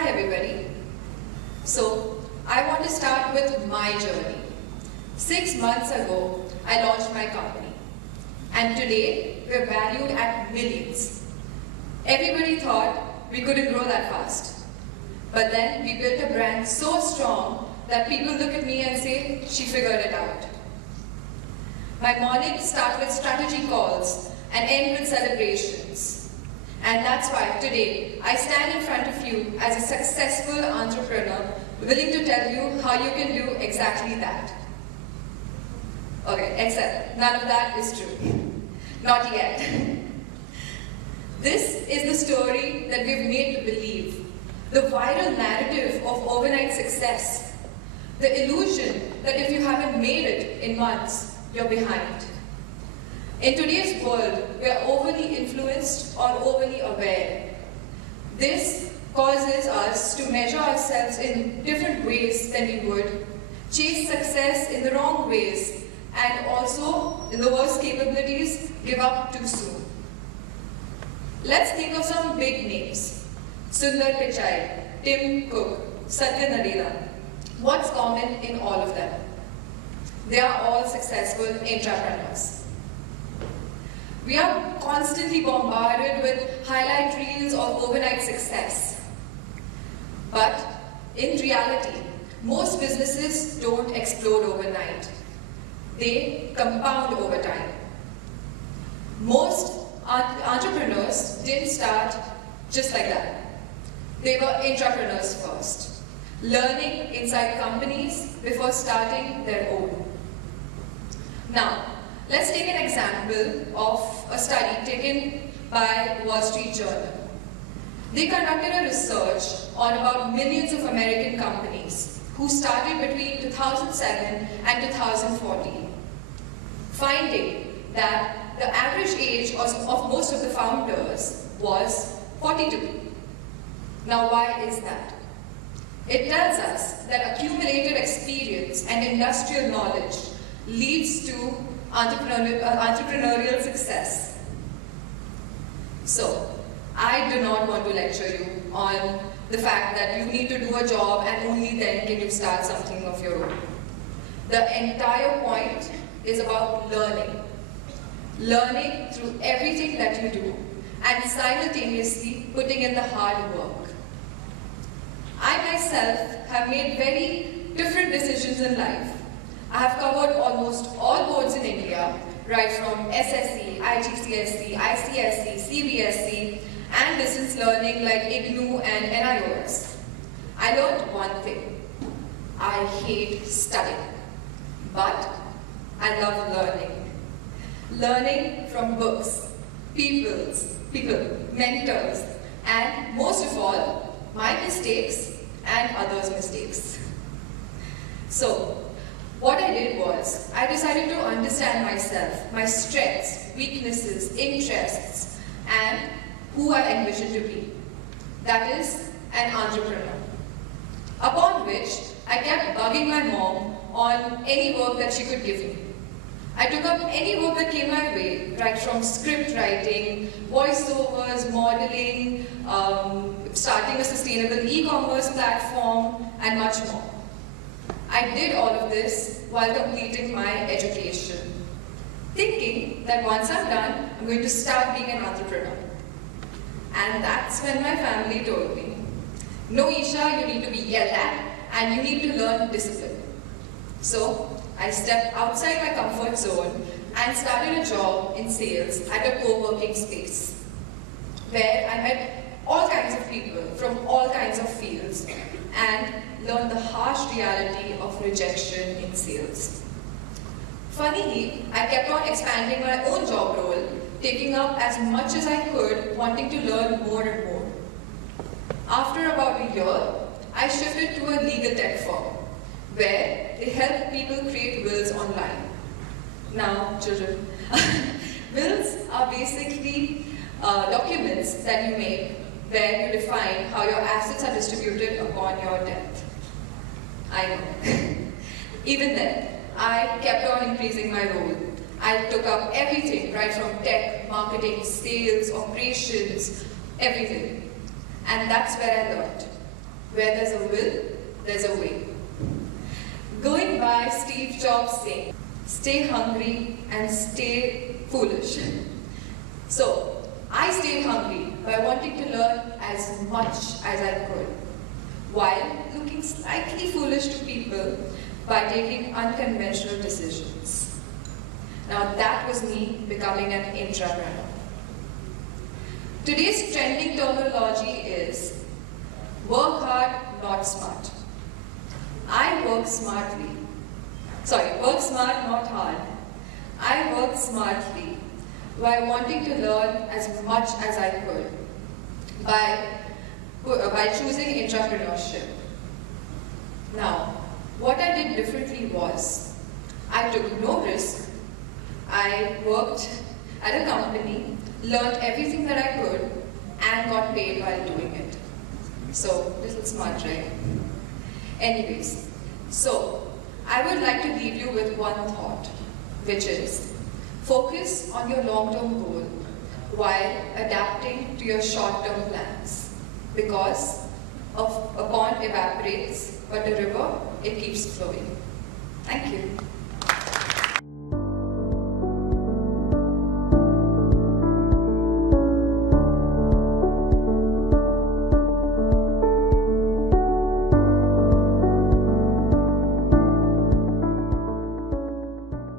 Hi everybody. So, I want to start with my journey. 6 months ago, I launched my company. And today, we're valued at millions. Everybody thought we couldn't grow that fast. But then we built a brand so strong that people look at me and say, she figured it out. My mornings start with strategy calls and end with celebrations. And that's why today I stand in front of you as a successful entrepreneur willing to tell you how you can do exactly that. Okay, except none of that is true. Not yet. This is the story that we've made to believe. The viral narrative of overnight success. The illusion that if you haven't made it in months, you're behind. In today's world, we are overly influenced or overly aware. This causes us to measure ourselves in different ways than we would, chase success in the wrong ways, and also, in the worst capabilities, give up too soon. Let's think of some big names. Sundar Pichai, Tim Cook, Satya Nadella. What's common in all of them? They are all successful entrepreneurs. We are constantly bombarded with highlight reels of overnight success. But in reality, most businesses don't explode overnight. They compound over time. Most entrepreneurs didn't start just like that. They were entrepreneurs first, learning inside companies before starting their own. Now, let's take an example of a study taken by Wall Street Journal. They conducted a research on about millions of American companies who started between 2007 and 2014, finding that the average age of most of the founders was 42. Now, why is that? It tells us that accumulated experience and industrial knowledge leads to entrepreneurial success. So, I do not want to lecture you on the fact that you need to do a job and only then can you start something of your own. The entire point is about learning. Learning through everything that you do and simultaneously putting in the hard work. I myself have made very different decisions in life. I have covered almost all boards in India, right from SSC, IGCSE, ICSE, CBSE, and distance learning like IGNOU and NIOS. I learned one thing. I hate studying, but I love learning. Learning from books, people, mentors, and most of all, my mistakes and others' mistakes. So, what I did was, I decided to understand myself, my strengths, weaknesses, interests, and who I envisioned to be. That is, an entrepreneur. Upon which, I kept bugging my mom on any work that she could give me. I took up any work that came my way, right from script writing, voiceovers, modeling, starting a sustainable e-commerce platform, and much more. I did all of this while completing my education, thinking that once I'm done, I'm going to start being an entrepreneur. And that's when my family told me, no Isha, you need to be yelled at and you need to learn discipline. So I stepped outside my comfort zone and started a job in sales at a co-working space, where I met all kinds of people from all kinds of fields and learned the harsh reality of rejection in sales. Funnily, I kept on expanding my own job role, taking up as much as I could, wanting to learn more and more. After about a year, I shifted to a legal tech firm, where they help people create wills online. Now, children, wills are basically documents that you make where you define how your assets are distributed upon your death. I know. Even then, I kept on increasing my role. I took up everything, right from tech, marketing, sales, operations, everything. And that's where I learned. Where there's a will, there's a way. Going by Steve Jobs saying, stay hungry and stay foolish. So, I stayed hungry by wanting to learn as much as I could, while looking slightly foolish to people by taking unconventional decisions. Now that was me becoming an intrapreneur. Today's trending terminology is work hard, not smart. I work smartly. Work smart, not hard. I work smartly by wanting to learn as much as I could by choosing entrepreneurship. Now, what I did differently was, I took no risk. I worked at a company, learned everything that I could, and got paid while doing it. So, little smart, right? Anyways, so I would like to leave you with one thought, which is focus on your long-term goal while adapting to your short-term plans. Because a pond evaporates, but a river, it keeps flowing. Thank you.